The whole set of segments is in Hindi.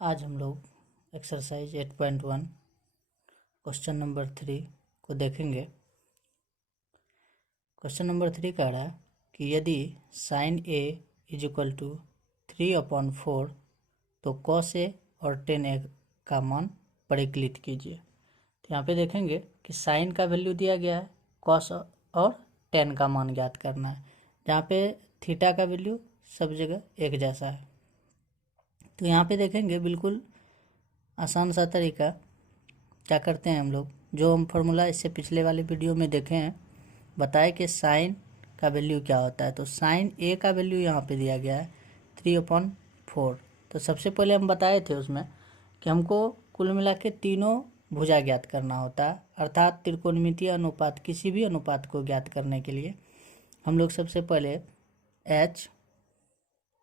आज हम लोग एक्सरसाइज 8.1 क्वेश्चन नंबर 3 को देखेंगे। क्वेश्चन नंबर 3 कह रहा है कि यदि sine A is equal to 3/4 तो कॉस ए और टेन ए का मान परिकलित कीजिए। तो यहाँ पे देखेंगे कि साइन का वैल्यू दिया गया है, कॉस और टेन का मान ज्ञात करना है, जहाँ पे थीटा का वैल्यू सब जगह एक जैसा है। तो यहाँ पे देखेंगे बिल्कुल आसान सा तरीका क्या करते हैं हम लोग, जो हम फार्मूला इससे पिछले वाले वीडियो में देखे हैं, बताए कि साइन का वैल्यू क्या होता है। तो साइन ए का वैल्यू यहाँ पे दिया गया है 3/4। तो सबसे पहले हम बताए थे उसमें कि हमको कुल मिला के तीनों भुजा ज्ञात करना होता है, अर्थात त्रिकोणमितीय अनुपात, किसी भी अनुपात को ज्ञात करने के लिए हम लोग सबसे पहले एच,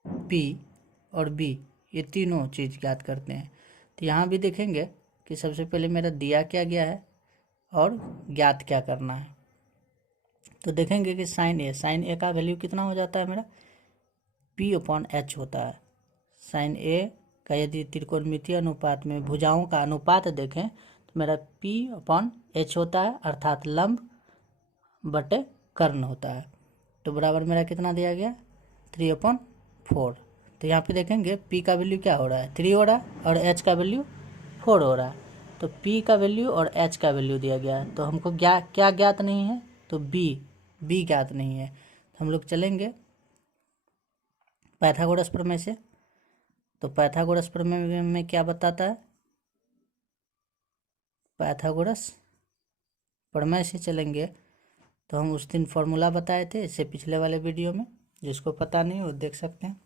पी और बी ये तीनों चीज़ ज्ञात करते हैं। तो यहाँ भी देखेंगे कि सबसे पहले मेरा दिया क्या गया है और ज्ञात क्या करना है। तो देखेंगे कि साइन ए का वैल्यू कितना हो जाता है मेरा P/H होता है। साइन ए का यदि त्रिकोणमितीय अनुपात में भुजाओं का अनुपात देखें तो मेरा P/H होता है, अर्थात लंब बटे कर्ण होता है। तो बराबर मेरा कितना दिया गया 3/4। तो यहाँ पे देखेंगे P का वैल्यू क्या हो रहा है 3 हो रहा है और H का वैल्यू 4 हो रहा है। तो P का वैल्यू और H का वैल्यू दिया गया है, तो हमको क्या ज्ञात नहीं है, तो B ज्ञात नहीं है। तो हम लोग चलेंगे पाइथागोरस प्रमेय से। तो पाइथागोरस प्रमेय में क्या बताता है, पाइथागोरस प्रमेय से चलेंगे तो हम उस दिन फॉर्मूला बताए थे इससे पिछले वाले वीडियो में, जिसको पता नहीं वो देख सकते हैं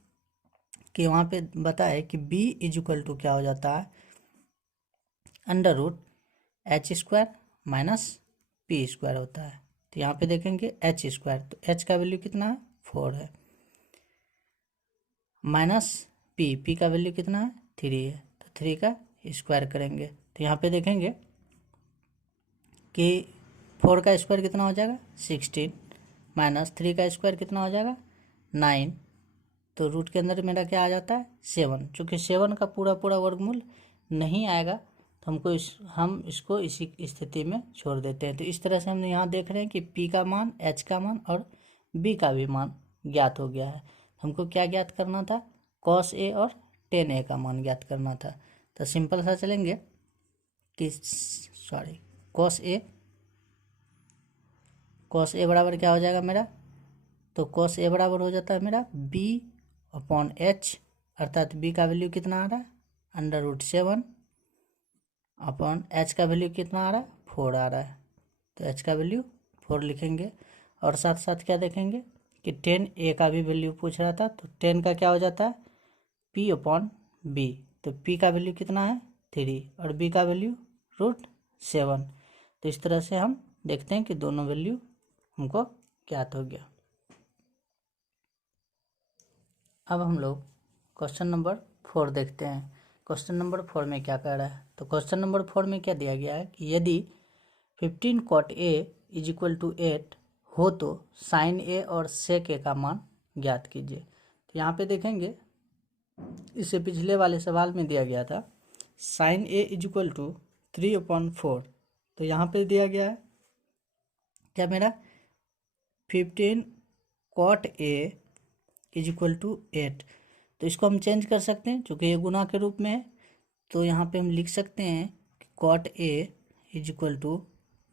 कि वहाँ पे बताए कि B इज इक्वल टू क्या हो जाता है √H² माइनस P² होता है। तो यहाँ पे देखेंगे H², तो H का वैल्यू कितना है 4 है, माइनस P का वैल्यू कितना है 3 है, तो 3 का स्क्वायर करेंगे। तो यहाँ पे देखेंगे कि 4 का स्क्वायर कितना हो जाएगा 16, माइनस 3 का स्क्वायर कितना हो जाएगा 9। तो रूट के अंदर मेरा क्या आ जाता है 7। चूँकि 7 का पूरा वर्गमूल नहीं आएगा तो हम इसको इसी स्थिति में छोड़ देते हैं। तो इस तरह से हम यहाँ देख रहे हैं कि P का मान, H का मान और B का भी मान ज्ञात हो गया है। हमको क्या ज्ञात करना था, cos A और tan A का मान ज्ञात करना था। तो सिंपल सा चलेंगे कि cos A बराबर क्या हो जाएगा मेरा, तो cos A बराबर हो जाता है मेरा B/H, अर्थात B का वैल्यू कितना आ रहा है √7 अपॉन H का वैल्यू कितना आ रहा है 4 आ रहा है। तो H का वैल्यू 4 लिखेंगे और साथ साथ क्या देखेंगे कि tan A का भी वैल्यू पूछ रहा था, तो tan का क्या हो जाता है P/B। तो P का वैल्यू कितना है 3 और B का वैल्यू √7। तो इस तरह से हम देखते हैं कि दोनों वैल्यू हमको ज्ञात हो गया। अब हम लोग क्वेश्चन नंबर 4 देखते हैं। क्वेश्चन नंबर 4 में क्या कह रहा है, तो क्वेश्चन नंबर 4 में क्या दिया गया है कि यदि 15 cot A is equal to 8 हो तो साइन A और sec A का मान ज्ञात कीजिए। तो यहाँ पे देखेंगे इससे पिछले वाले सवाल में दिया गया था sine A is equal to 3/4। तो यहाँ पे दिया गया है क्या मेरा 15 cot A is equal to 8। तो इसको हम चेंज कर सकते हैं, चूँकि ये गुना के रूप में है। तो यहाँ पे हम लिख सकते हैं कि cot A is equal to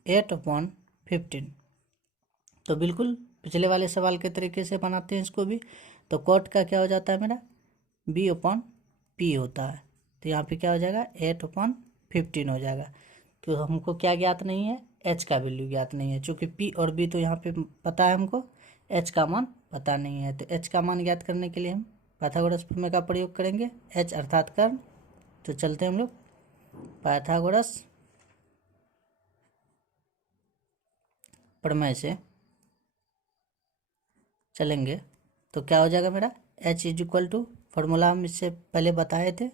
8/15। तो बिल्कुल पिछले वाले सवाल के तरीके से बनाते हैं इसको भी। तो cot का क्या हो जाता है मेरा B/P होता है। तो यहाँ पे क्या हो जाएगा 8/15 हो जाएगा। तो हमको क्या ज्ञात नहीं है, H का वैल्यू ज्ञात नहीं है। चूँकि P और B तो यहाँ पे पता है हमको, H का मान पता नहीं है। तो H का मान ज्ञात करने के लिए हम पाइथागोरस प्रमेय का प्रयोग करेंगे, H अर्थात कर्ण। तो चलते हैं हम लोग पाइथागोरस प्रमेय से चलेंगे। तो क्या हो जाएगा मेरा H is equal to, formula हम इससे पहले बताए थे,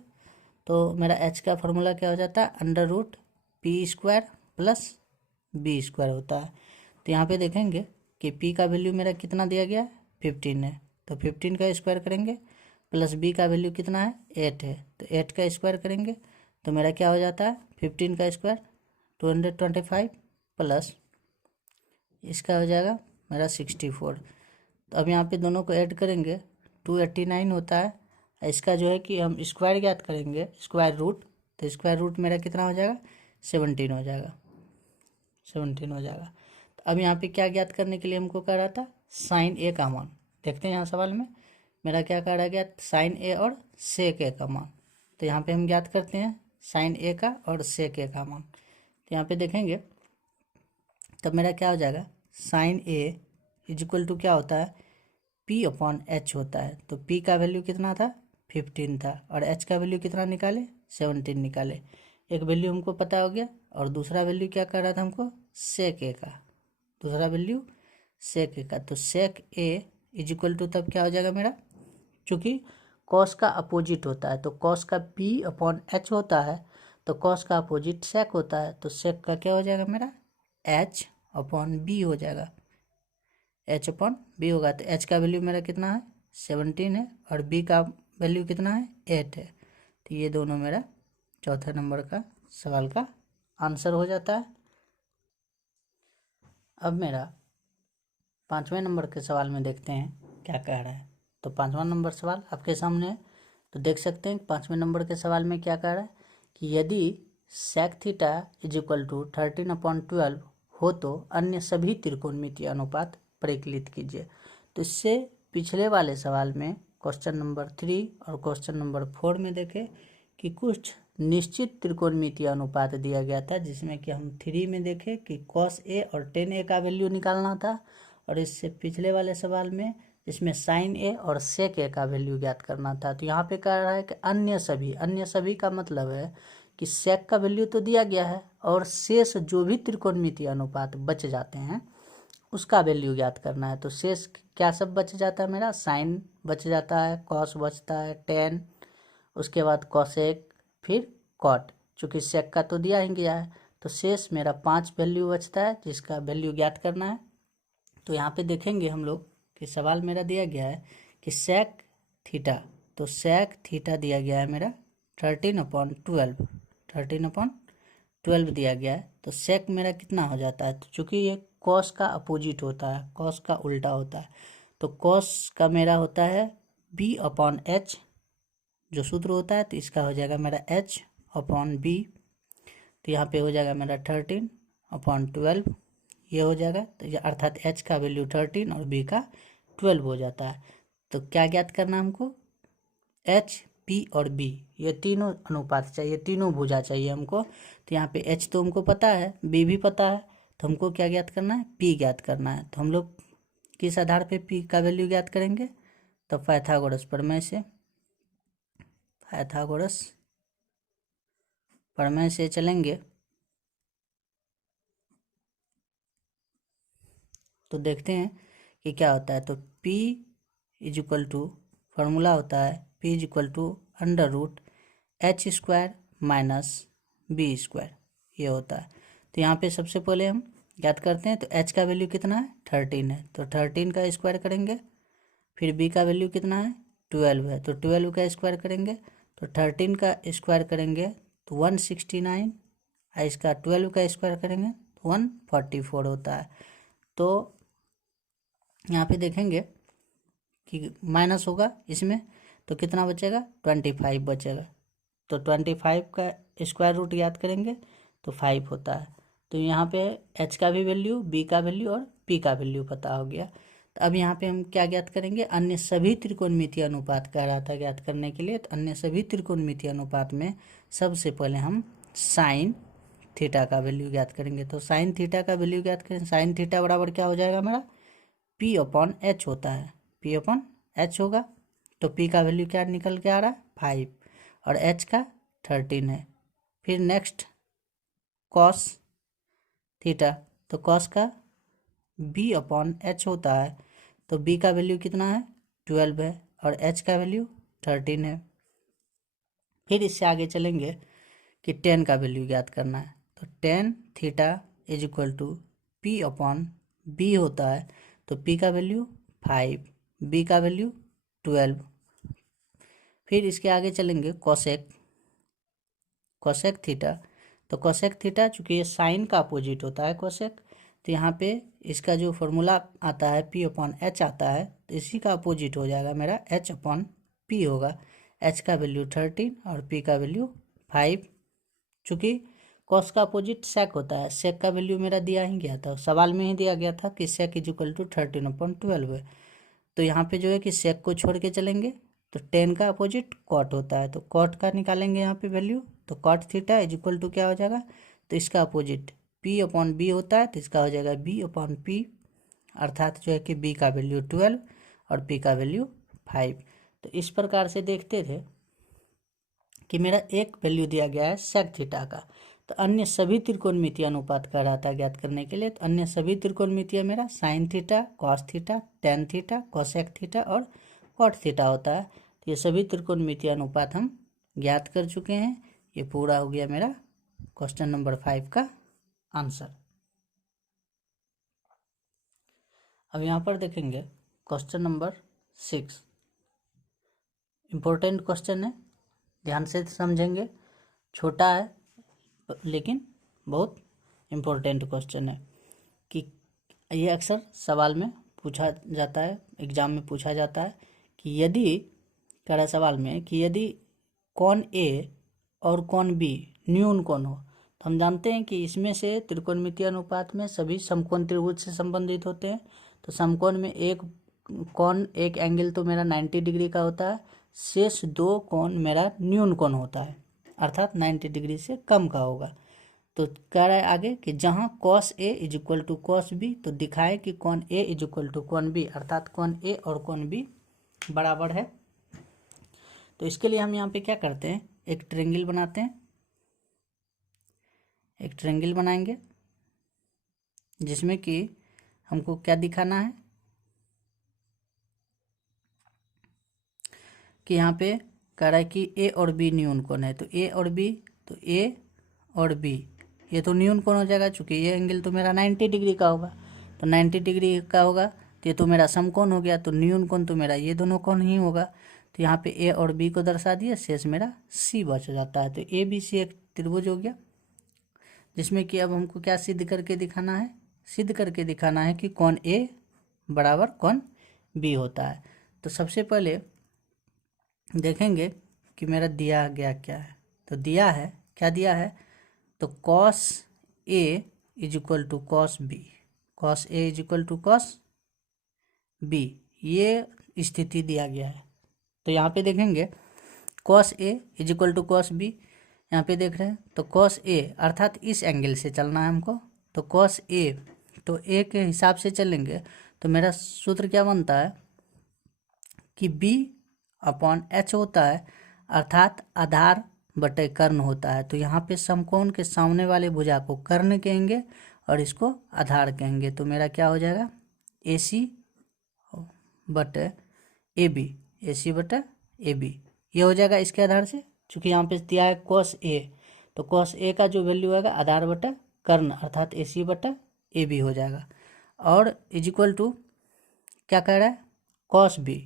तो मेरा H का फार्मूला क्या हो जाता है √P² प्लस B² होता है। तो यहाँ पे देखेंगे कि P का वैल्यू मेरा कितना दिया गया 15 है, तो 15 का स्क्वायर करेंगे प्लस बी का वैल्यू कितना है 8 है, तो 8 का स्क्वायर करेंगे तो मेरा क्या हो जाता है 15 का स्क्वायर 225 प्लस इसका हो जाएगा मेरा 64। तो अब यहाँ पे दोनों को ऐड करेंगे 289 होता है। इसका जो है कि हम स्क्वायर ज्ञात करेंगे स्क्वायर रूट, तो स्क्वायर रूट मेरा कितना हो जाएगा 17 हो जाएगा, 17 हो जाएगा। तो अब यहाँ पे क्या ज्ञात करने के लिए हमको कह रहा था साइन ए का मान। देखते हैं यहाँ सवाल में मेरा क्या कह रहा गया साइन ए और सेक ए का मान। तो यहाँ पे हम ज्ञात करते हैं साइन ए का और सेक ए का मान। तो यहाँ पे देखेंगे तब मेरा क्या हो जाएगा sine A is equal to क्या होता है पी अपॉन एच होता है। तो पी का वैल्यू कितना था 15 था और एच का वैल्यू कितना निकाले 17 निकाले। एक वैल्यू हमको पता हो गया और दूसरा वैल्यू क्या कर रहा था हमको सेक ए का, दूसरा वैल्यू सेक ए का। तो सेक ए इज इक्वल टू तब क्या हो जाएगा मेरा, चूँकि कॉस का अपोजिट होता है तो कॉस का पी अपॉन एच होता है, तो कॉस का अपोजिट सेक होता है, तो सेक का क्या हो जाएगा मेरा एच अपॉन बी हो जाएगा, एच अपॉन बी होगा। तो एच का वैल्यू मेरा कितना है 17 है और बी का वैल्यू कितना है 8 है। तो ये दोनों मेरा चौथे नंबर का सवाल का आंसर हो जाता है। अब मेरा 5वें नंबर के सवाल में देखते हैं क्या कह रहा है। तो 5वां नंबर सवाल आपके सामने है, तो देख सकते हैं 5वें नंबर के सवाल में क्या कह रहा है कि यदि sec theta is equal to 13/12 हो तो अन्य सभी त्रिकोणमितीय अनुपात परिकलित कीजिए। तो इससे पिछले वाले सवाल में क्वेश्चन नंबर 3 और क्वेश्चन नंबर 4 में देखे कि कुछ निश्चित त्रिकोणमितीय अनुपात दिया गया था, जिसमें कि हम 3 में देखे कि cos a और tan a का वैल्यू निकालना था, और इससे पिछले वाले सवाल में इसमें साइन ए और सेक ए का वैल्यू ज्ञात करना था। तो यहाँ पे कह रहा है कि अन्य सभी का मतलब है कि सेक का वैल्यू तो दिया गया है और शेष जो भी त्रिकोणमितीय अनुपात बच जाते हैं उसका वैल्यू ज्ञात करना है। तो शेष क्या सब बच जाता है मेरा साइन बच जाता है, कॉस बचता है, टेन, उसके बाद कॉसेक, फिर कॉट। चूँकि सेक का तो दिया ही गया है तो शेष मेरा 5 वैल्यू बचता है जिसका वैल्यू ज्ञात करना है। तो यहाँ पे देखेंगे हम लोग कि सवाल मेरा दिया गया है कि सेक थीटा, तो सेक थीटा दिया गया है मेरा 13/12 दिया गया है। तो सेक मेरा कितना हो जाता है, तो चूँकि ये कॉस का अपोजिट होता है, कॉस का उल्टा होता है, तो कॉस का मेरा होता है बी अपॉन एच जो सूत्र होता है, तो इसका हो जाएगा मेरा एच अपॉन बी। तो यहाँ पे हो जाएगा मेरा 13/12 ये हो जाएगा। तो ये अर्थात एच का वैल्यू 13 और बी का 12 हो जाता है। तो क्या ज्ञात करना हमको एच पी और बी ये तीनों अनुपात चाहिए, तीनों भुजा चाहिए हमको। तो यहाँ पे एच तो हमको पता है, बी भी पता है, तो हमको क्या ज्ञात करना है पी ज्ञात करना है। तो हम लोग किस आधार पे पी का वैल्यू ज्ञात करेंगे, तो पाइथागोरस प्रमेय से चलेंगे। तो देखते हैं कि क्या होता है। तो P is equal to formula होता है P is equal to √h² minus B square, ये होता है। तो यहाँ पे सबसे पहले हम ज्ञात करते हैं। तो h का वैल्यू कितना है 13 है, तो 13 का स्क्वायर करेंगे। फिर b का वैल्यू कितना है 12 है, तो 12 का स्क्वायर करेंगे। तो 13 का स्क्वायर करेंगे तो 169, और इसका 12 का स्क्वायर करेंगे तो 144 होता है। तो यहाँ पे देखेंगे कि माइनस होगा इसमें, तो कितना बचेगा 25 बचेगा। तो 25 का स्क्वायर रूट याद करेंगे तो 5 होता है। तो यहाँ पे h का भी वैल्यू, b का वैल्यू और p का वैल्यू पता हो गया। तो अब यहाँ पे हम क्या ज्ञात करेंगे, अन्य सभी त्रिकोणमितीय अनुपात कह रहा था ज्ञात करने के लिए। तो अन्य सभी त्रिकोणमितीय अनुपात में सबसे पहले हम साइन थीटा का वैल्यू ज्ञात करेंगे। तो साइन थीटा का वैल्यू ज्ञात करें, साइन थीटा बराबर क्या हो जाएगा मेरा P अपॉन एच होता है, P अपॉन एच होगा। तो P का वैल्यू क्या निकल के आ रहा है 5 और h का 13 है। फिर नेक्स्ट कॉस थीटा, तो कॉस का B अपॉन एच होता है, तो B का वैल्यू कितना है 12 है और h का वैल्यू 13 है। फिर इससे आगे चलेंगे कि tan का वैल्यू ज्ञात करना है। तो tan theta is equal to P upon B होता है, तो P का वैल्यू 5, B का वैल्यू 12। फिर इसके आगे चलेंगे कोसेक थीटा। तो कोसेक थीटा चूँकि ये साइन का अपोजिट होता है कोसेक, तो यहाँ पे इसका जो फॉर्मूला आता है P/H आता है, तो इसी का अपोजिट हो जाएगा मेरा H/P होगा। H का वैल्यू 13 और P का वैल्यू 5। चूँकि कॉस का अपोजिट सेक होता है, सेक का वैल्यू मेरा दिया ही गया था, सवाल में ही दिया गया था कि सेक = 13/12 है। तो यहाँ पे जो है कि सेक को छोड़ के चलेंगे तो टेन का अपोजिट कॉट होता है, तो कॉट का निकालेंगे यहाँ पे वैल्यू, तो कॉट थीटा = क्या हो जाएगा, तो इसका अपोजिट P/B होता है, तो इसका हो जाएगा B/P, अर्थात जो है कि B का वैल्यू 12 और P का वैल्यू 5। तो इस प्रकार से देखते थे कि मेरा एक वैल्यू दिया गया है सेक थीटा का, तो अन्य सभी त्रिकोणमितीय अनुपात का रहा था ज्ञात करने के लिए। तो अन्य सभी त्रिकोणमितीय मेरा sine theta, cos theta, tan theta, cosec theta और कॉट थीटा होता है। तो ये सभी त्रिकोणमितीय अनुपात हम ज्ञात कर चुके हैं। ये पूरा हो गया मेरा क्वेश्चन नंबर 5 का आंसर। अब यहाँ पर देखेंगे क्वेश्चन नंबर 6। इम्पोर्टेंट क्वेश्चन है, ध्यान से समझेंगे। छोटा है लेकिन बहुत इम्पोर्टेंट क्वेश्चन है कि ये अक्सर सवाल में पूछा जाता है, एग्जाम में पूछा जाता है कि यदि कह रहा है सवाल में कि यदि कोण ए और कोण बी न्यून कोण हो, तो हम जानते हैं कि इसमें से त्रिकोणमितीय अनुपात में सभी समकोण त्रिभुज से संबंधित होते हैं। तो समकोण में एक कोण, एक एंगल तो मेरा 90 डिग्री का होता है, शेष दो कोण मेरा न्यून कोण होता है, अर्थात 90 डिग्री से कम का होगा। तो कह रहा है आगे कि जहाँ cos A = cos B, तो दिखाए कि कोण A = कोण B, अर्थात कोण A और कोण B बराबर है। तो इसके लिए हम यहाँ पे क्या करते हैं, एक ट्रायंगल बनाते हैं। एक ट्रायंगल बनाएंगे जिसमें कि हमको क्या दिखाना है कि यहाँ पे कह रहा है कि A और B न्यून कोण है। तो A और B, तो A और B ये तो न्यून कोण हो जाएगा, चूँकि ये एंगल तो मेरा 90 डिग्री का होगा। तो 90 डिग्री का होगा तो ये तो मेरा समकोण हो गया, तो न्यून कोण तो मेरा ये दोनों कोण ही होगा। तो यहाँ पे A और B को दर्शा दिया, शेष मेरा C बच जाता है। तो ABC एक त्रिभुज हो गया, जिसमें कि अब हमको क्या सिद्ध करके दिखाना है, सिद्ध करके दिखाना है कि कोण A बराबर कोण B होता है। तो सबसे पहले देखेंगे कि मेरा दिया गया क्या है। तो दिया है, क्या दिया है, तो cos A = cos B, cos A = cos B, ये स्थिति दिया गया है। तो यहाँ पे देखेंगे cos A = cos B, यहाँ पे देख रहे हैं। तो cos A अर्थात इस एंगल से चलना है हमको, तो cos A, तो A के हिसाब से चलेंगे तो मेरा सूत्र क्या बनता है कि B/H होता है, अर्थात आधार बटे कर्ण होता है। तो यहाँ पे समकोण के सामने वाले भुजा को कर्ण कहेंगे और इसको आधार कहेंगे। तो मेरा क्या हो जाएगा, AC बटे AB, AC बटे AB ये हो जाएगा इसके आधार से। चूँकि यहाँ पे दिया है cos A, तो cos A का जो वैल्यू आएगा आधार बटे कर्ण, अर्थात AC बटे AB हो जाएगा। और इक्वल टू क्या कह रहा है, cos B,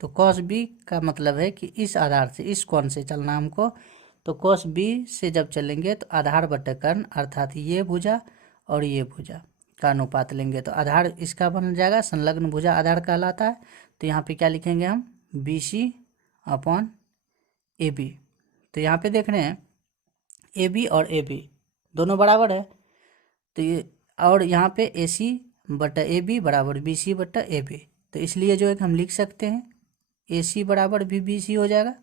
तो cos B का मतलब है कि इस आधार से, इस कोण से चलना हमको। तो cos B से जब चलेंगे तो आधार बटे कर्ण, अर्थात ये भुजा और ये भुजा का अनुपात लेंगे, तो आधार इसका बन जाएगा, संलग्न भुजा आधार कहलाता है। तो यहाँ पे क्या लिखेंगे हम, BC/AB। तो यहाँ पे देख रहे हैं AB और AB दोनों बराबर है, तो ये, और यहाँ पे AC/AB बराबर BC/AB, तो इसलिए जो है हम लिख सकते हैं AC बराबर भी BC हो जाएगा।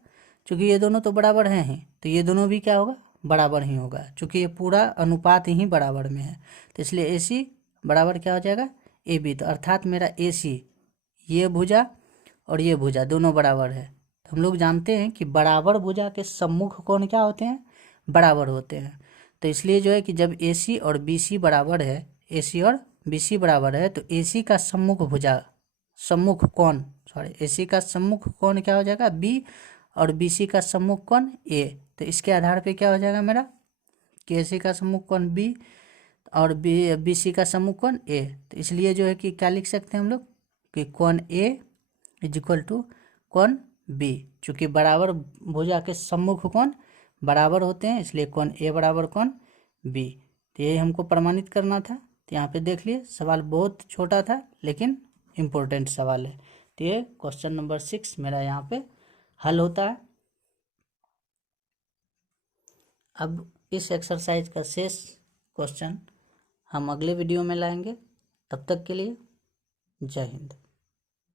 चूँकि ये दोनों तो बराबर हैं ही, तो ये दोनों भी क्या होगा, बराबर ही होगा, चूँकि ये पूरा अनुपात ही बराबर में है। तो इसलिए AC बराबर क्या हो जाएगा, AB। तो अर्थात मेरा AC, ये भुजा और ये भुजा दोनों बराबर है। तो हम लोग जानते हैं कि बराबर भुजा के सम्मुख कोण क्या होते हैं, बराबर होते हैं। तो इसलिए जो है कि जब AC और BC बराबर है, AC और BC बराबर है, तो AC का सम्मुख भुजा, सम्मुख कोण, AC का सम्मुख कोण क्या हो जाएगा, B, और BC का सम्मुख कोण A। तो इसके आधार पे क्या हो जाएगा मेरा कि AC का सम्मुख कोण B और BC का सम्मुख कोण A। तो इसलिए जो है कि क्या लिख सकते हैं हम लोग कि कोण A = कोण बी। चूंकि बराबर भुजा के सम्मुख कोण बराबर होते हैं, इसलिए कोण ए बराबर कोण बी। तो ये हमको प्रमाणित करना था। तो यहाँ पे देख लिए सवाल बहुत छोटा था लेकिन इम्पोर्टेंट सवाल है। तो ये क्वेश्चन नंबर 6 मेरा यहाँ पे हल होता है। अब इस एक्सरसाइज का शेष क्वेश्चन हम अगले वीडियो में लाएंगे। तब तक के लिए जय हिंद।